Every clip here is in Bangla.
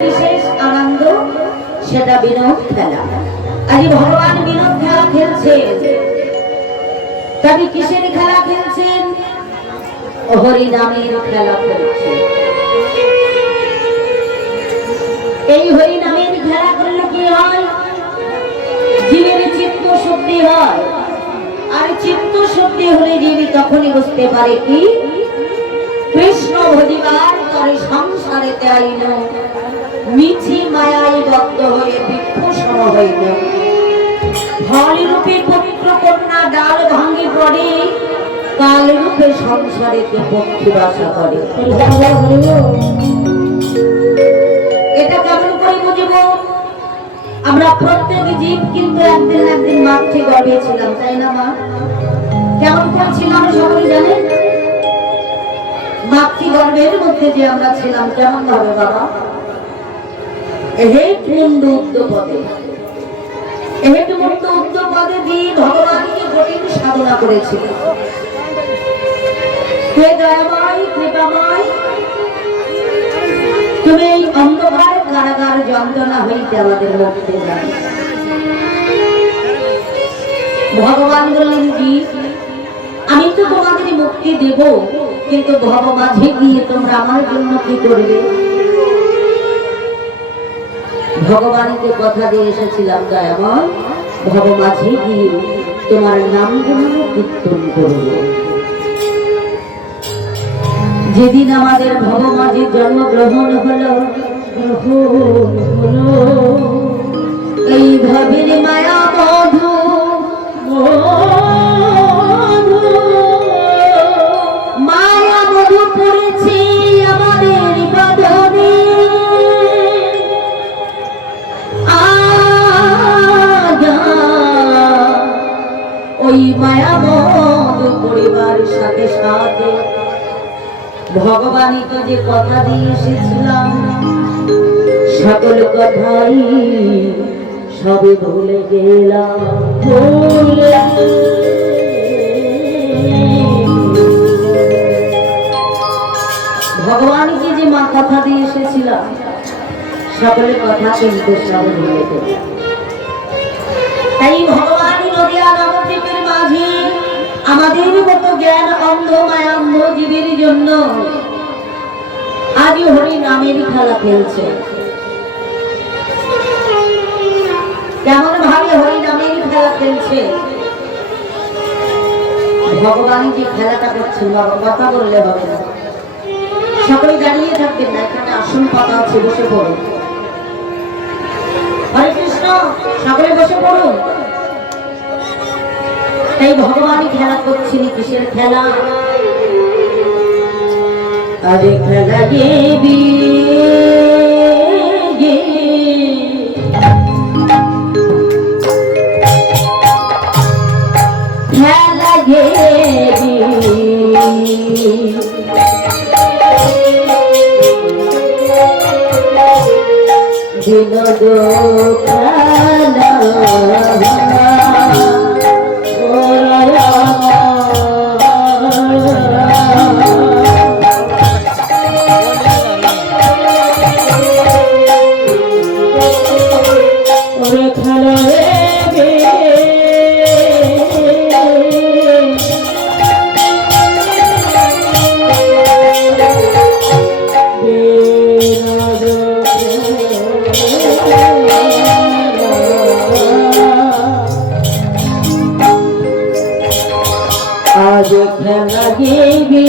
বিশেষ আনন্দ সেটা বিনোদ খেলা। আজ ভগবান বিনোদ খেলা খেলছেন, তবে কিসের খেলা খেলছেন? হরিনামের খেলা খেলছেন। এই হরিনামের খেলা করলে কি হয়? জীবের চিত্ত শুদ্ধি হয়, আর চিত্ত শুদ্ধি হলে জীবী তখনই বুঝতে পারে কি কৃষ্ণ ভজিবার তরে সংসারেতে আইল, মিছি মায়ায় বদ্ধ হয়ে বৃক্ষ সম হইল। ফলরূপে পবিত্র কন্যা ডাল ভাঙ্গে পড়ে, কাল রূপে সংসারেতে পক্ষী বাসা করে। এটা কেমন করে বুঝব? আমরা প্রত্যেক জীব কিন্তু একদিন একদিন মাতৃগর্ভে ছিলাম, তাই না মা? কেমন করে ছিলাম সকলে জানেন? মাতৃগর্ভের মধ্যে যে আমরা ছিলাম কেমন ভাবে বাবা? ভগবানকে কঠিন সাধনা করেছিল। হে দয়াময় কৃপাময়, তুমি এই অন্ধকার কারাগার যন্ত্রণা হইতে আমাদের মুক্তি দাও। ভগবান বললেন কি, আমি তো তোমাদের মুক্তি দেব, কিন্তু ভব মাঝে গিয়ে তোমরা আমার জন্য কি করবে? ভগবানকে কথা দিয়ে এসেছিলাম দয়াময়, ভব মাঝে গিয়ে তোমার নাম গুণ কীর্তন করবে। যেদিন আমাদের ভব মাঝে জন্মগ্রহণ হলো, এই ভাবের মায়া মধু মায়া মধু পড়েছে আমাদের বাঁধনে। ওই মায়া মধু পরিবার সাথে সাথে ভগবানকে যে কথা দিয়ে এসেছিলাম, সকল কথাই সবে ভুলে গেলাম। ভগবানকে যে মা কথা দিয়ে এসেছিলাম, সকলের কথা কিন্তু সবে ভুলে গেলাম। তাই ভগবান নদিয়া নবদ্বীপের মাঝে আমাদের মতো জ্ঞান অন্ধ মায়ান্ধ জীবের জন্য আজ হরি নামের খেলা খেলছে। কেমন ভাবে হরি নামের খেলা খেলছে? ভগবান যে খেলাটা করছেন, বাবা কথা বললে হবে না, সকলে দাঁড়িয়ে থাকবেন না, এখানে আসন পাতা আছে, বসে পড়ুন। হরে কৃষ্ণ, সকলে বসে পড়ুন। তাই ভগবান খেলা করছেন। কিসের খেলা? আরে খেলা দেবী খেলা দেবী বিনোদ খেলা आज खेला देवी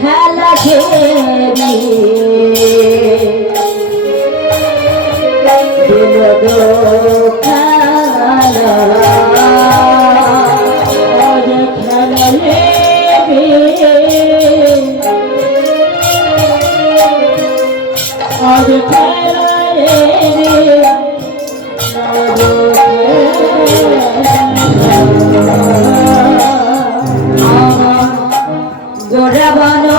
खेला देवी बिनोद खेला आज खेला देवी आज गोरा बनो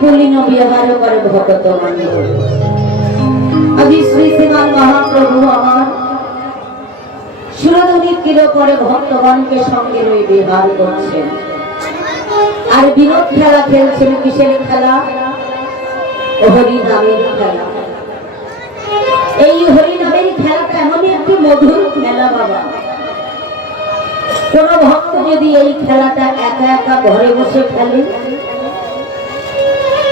কুলীন ব্যবহার করে ভগত মন্ডল। আজ শ্রী শ্রীমান মহাপ্রভু আমার সুরধুনি কিলো করে ভক্তগণকে সঙ্গে রয়ে বিহার করছেন আর বিনোদ খেলা খেলছেন। কিসের খেলা? হরি নামের খেলা। এই হরি নামের খেলাটা এমনই একটি মধুর খেলা বাবা। কোন ভক্ত যদি এই খেলাটা একা একা ঘরে বসে খেলে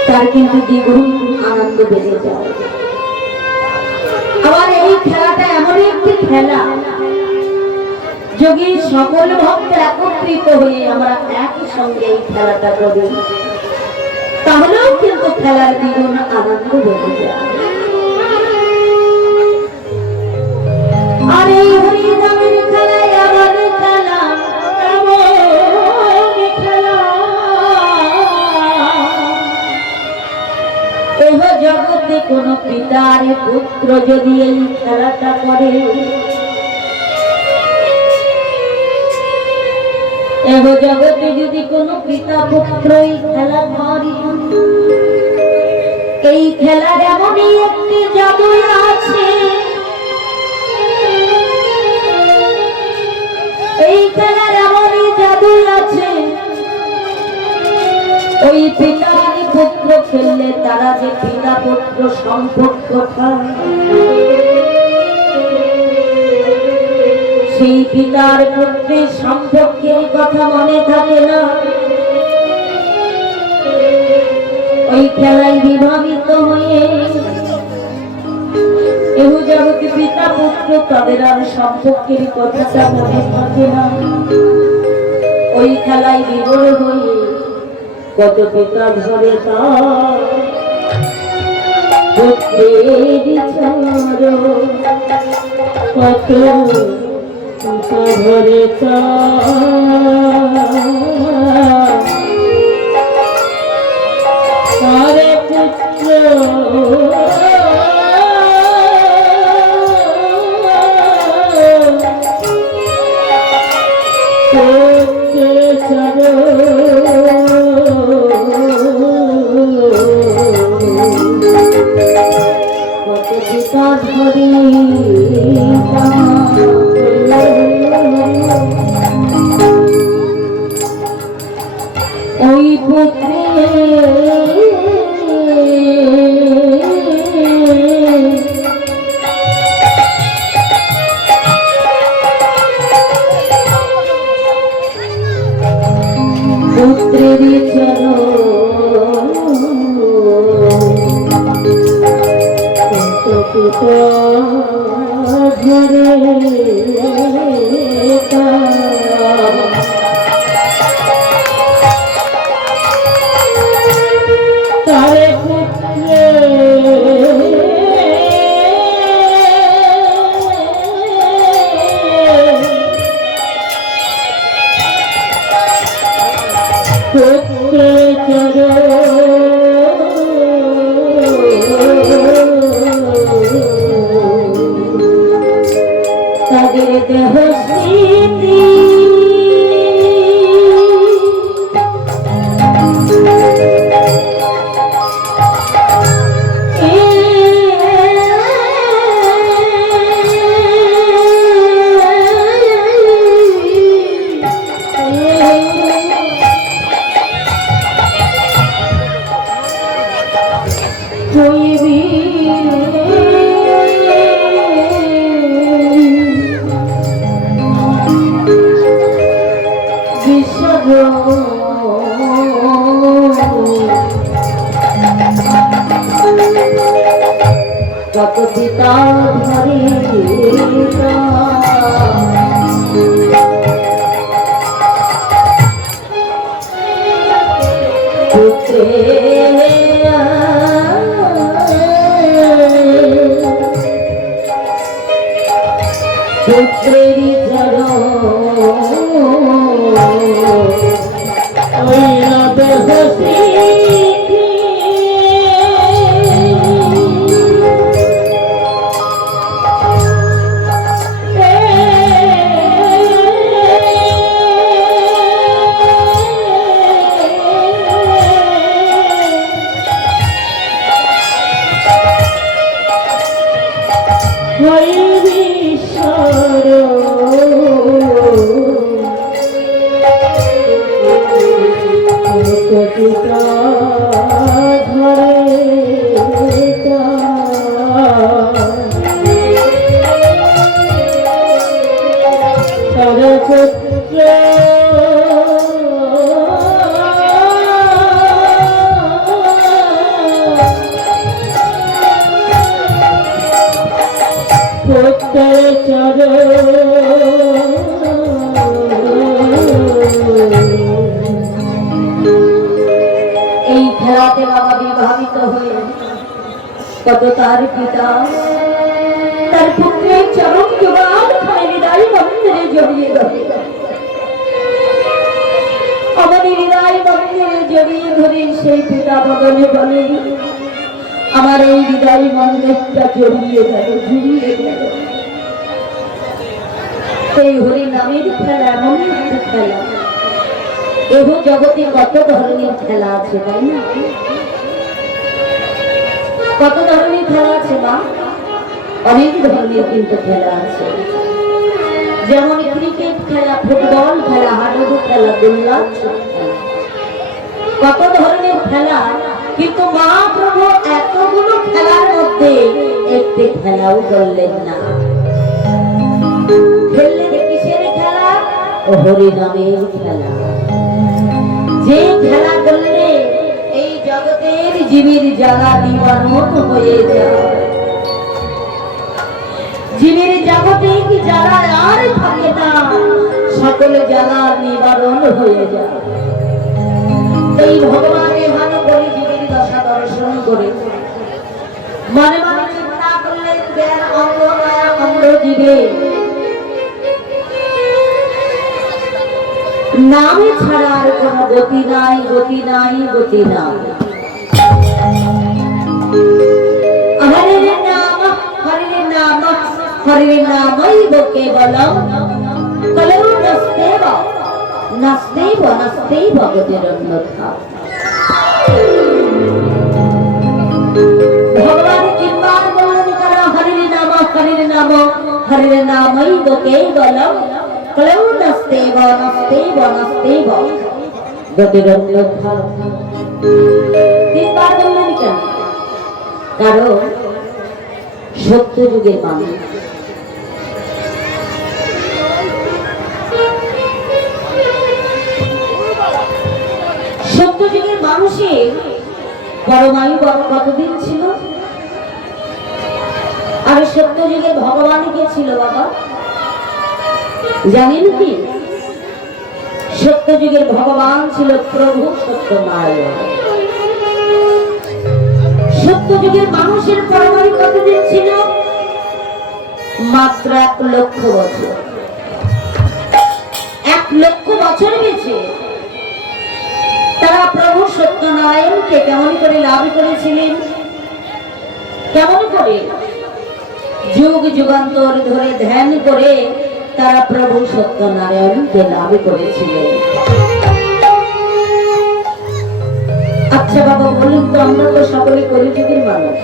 তার কিন্তু দ্বিগুণ আনন্দ বেড়ে যায়। আবার এই খেলাটা এমনই একটি খেলা যদি সকল ভক্ত একত্রিত হয়ে আমরা একই সঙ্গে এই খেলাটা করি তাহলেও কিন্তু খেলার দ্বিগুণ আনন্দ বেড়ে যায়। আর এই হরি নামের খেলায় আমার খেলা খেলা এহ জগতে কোন পিতার পুত্র যদি এই খেলাটা করে, এহ জগতে যদি কোন পিতা পুত্র এই খেলা করে, এই খেলার এমনই একটি জাদু আছে, এই খেলার এমনই জাদু আছে, ওই পিতার পুত্র খেললে তারা যে পিতা পুত্র সম্পর্কটা সেই পিতার পুত্রের সম্পর্কের কথা মনে থাকে না, ওই খেলায় বিভাবিত হয়ে এহ জগতে পিতা পুত্র তাদের আর সম্পর্কের কথাটা মনে থাকে না। ওই খেলায় বিবর হয়ে কত পিতা ঘরে তার পুত্রের কত পিতা ঘরে তারে পুত্র ওই পুত্রে পুত্রের চলো পিতা ঘরে তারে পুত্রে পুত্রে তাদের দেহ স্মৃতি কত পিতা ধরে পুত্রেরই ধরো ওই দেহ হরিশ্বর কবিতা ধরে তারা পুত্র এই খেলাতে বাবা বিভাবিত হয়ে কত তার পিতা তার পুত্রের চরম জবান হৃদয় মন্দিরে জড়িয়ে ধরে আমার হৃদয় মন্দিরে জড়িয়ে ধরে সেই পিতা বদলে বলে আমার এই হৃদয় মন্দিরটা জড়িয়ে গেল জুড়িয়ে গেল। এই হরি নামের খেলা এমন একটা খেলা, এহ জগতে কত ধরনের খেলা আছে তাই না? কত ধরনের খেলা আছে মা? অনেক ধরনের কিন্তু খেলা আছে, যেমন ক্রিকেট খেলা, ফুটবল খেলা, হাডুডু খেলা, গোল্লার খেলা, কত ধরনের খেলা। কিন্তু মহাপ্রভু এতগুলো খেলার মধ্যে একটি খেলাও করলেন না। খেললেন কিসের খেলা? হরি নামের খেলা। যে খেলা করলে এই জগতের জীবের জ্বালা নিবারণ হয়ে যায়, জীবের জগতে কি জ্বালা আর থাকে না, সকলে জ্বালা নিবারণ হয়ে যায়। এই ভগবান এখানে বলে জীবের দশা দর্শন করে মনে মনে চিন্তা করলেন জ্ঞান অঙ্গ অঙ্গ জীবে নামে ছাড়া আর কোনো গতি নাই, গতি নাই, গতি নাই। হরির নাম হরির নাম হরির নামই বকে বলম কলেও নস্তেব নস্তেব নস্তেব গতির অন্যথা। ভগবান তিনবার বললেন কেন হরির নাম হরির নামই বকে বলম কলেও নস্তেব নস্তেব নস্তেব গতির অন্যথা। তিনবার বললেন কেন? কারণ সত্য যুগের মানুষ সত্য যুগের মানুষের পরমায়ু কতদিন ছিল? আর সত্য যুগের ভগবান কে ছিল বাবা জানেন কি? সত্য যুগের ভগবান ছিল প্রভু সত্যনারায়ণ। সত্য যুগের মানুষের পরমায়ু কতদিন ছিল? মাত্র 1 লক্ষ বছর। 1 লক্ষ বছর বেঁচে তারা প্রভু সত্যনারায়ণকে কেমন করে লাভ করেছিলেন? কেমন করে? যুগ যুগান্তর ধরে ধ্যান করে তারা প্রভু সত্যনারায়ণকে লাভ করেছিলেন। আচ্ছা বাবা বলুন তো, আমরা তো সকলে কলিযুগের মানুষ,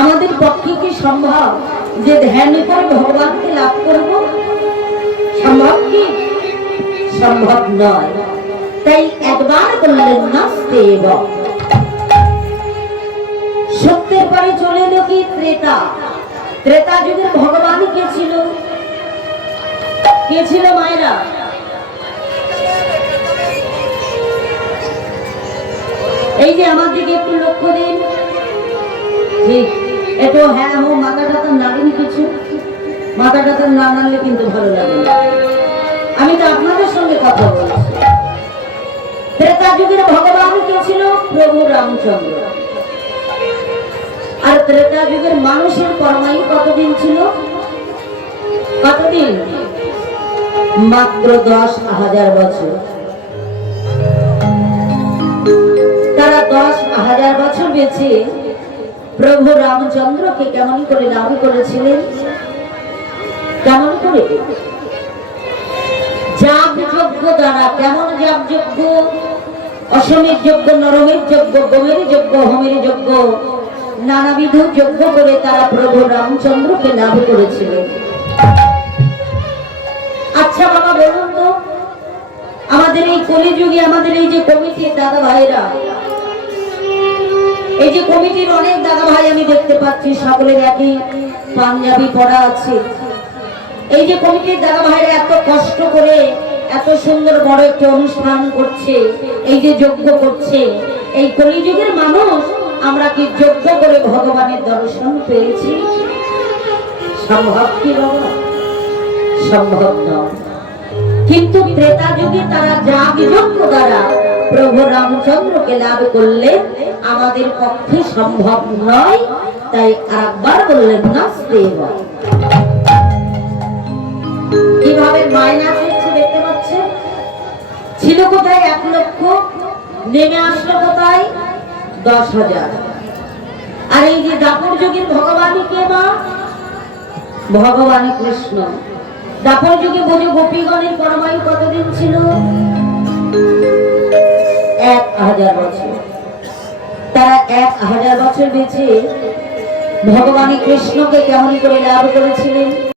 আমাদের পক্ষে কি সম্ভব যে ধ্যান করে ভগবানকে লাভ করব? সম্ভব কি? সম্ভব নয়। তাই একবার বললেন নাস্তেব। সত্যের পরে চলে এলো কি? ত্রেতা। ত্রেতা যুগের ভগবান কে ছিল? কে ছিল মায়েরা? এই যে আমার দিকে একটু লক্ষ্য দিন, ঠিক একটু হ্যাঁ হো মাথাটা তো নাড়েনি কিছু, মাথাটা তো না নাড়লে কিন্তু ভালো লাগে না। আমি তো আপনাদের সঙ্গে কথা বলছি। ত্রেতা যুগের ভগবান কে ছিল? প্রভু রামচন্দ্র। আর ত্রেতা যুগের মানুষের পরমায়ু কতদিন ছিল? কতদিন? মাত্র 10,000 বছর। তারা 10,000 বছর বেঁচে প্রভু রামচন্দ্রকে কেমন করে লাভ করেছিলেন? কেমন করে? যাগ যজ্ঞ দ্বারা। কেমন যাগ যজ্ঞ? অশ্বমের যজ্ঞ, নরমের যজ্ঞ, গোমের যজ্ঞ, হোমের যজ্ঞ, নানাবিধ যজ্ঞ করে তারা প্রভু রামচন্দ্রকে লাভ করেছিলেন। আচ্ছা বাবা বলুন তো, আমাদের এই কলিযুগে আমাদের এই যে কমিটির দাদা ভাইরা, এই যে কমিটির অনেক দাদা ভাই আমি দেখতে পাচ্ছি, সকলের একই পাঞ্জাবি পরা আছে। এই যে কমিটির দাদা ভাইরা এত কষ্ট করে এত সুন্দর বড় একটা অনুষ্ঠান করছে, এই যে যজ্ঞ করছে, এই কলিযুগের মানুষ আমরা কি যজ্ঞ করে ভগবানের দর্শন পেয়েছি? সম্ভব কি বাবা? সম্ভব নয়। কিন্তু ত্রেতা যুগে তারা যাগযজ্ঞ দ্বারা প্রভু রামচন্দ্রকে লাভ করলে আমাদের পক্ষে সম্ভব নয়। তাই আরেকবার বললেন নাচতে। কিভাবে মাইনাস হচ্ছে দেখতে পাচ্ছেন? ছিল কোথায় 1 লক্ষ, নেমে আসলো কোথায় 10,000। আর এই যে দাপর যুগের ভগবান কে মা? ভগবান কৃষ্ণ। দাপর যুগে বোঝো গোপীগণের পরমায়ু কতদিন ছিল? 1000 বছর। তারা 1000 বছর বেঁচে ভগবান কৃষ্ণকে কেমন করে লাভ করেছিলেন?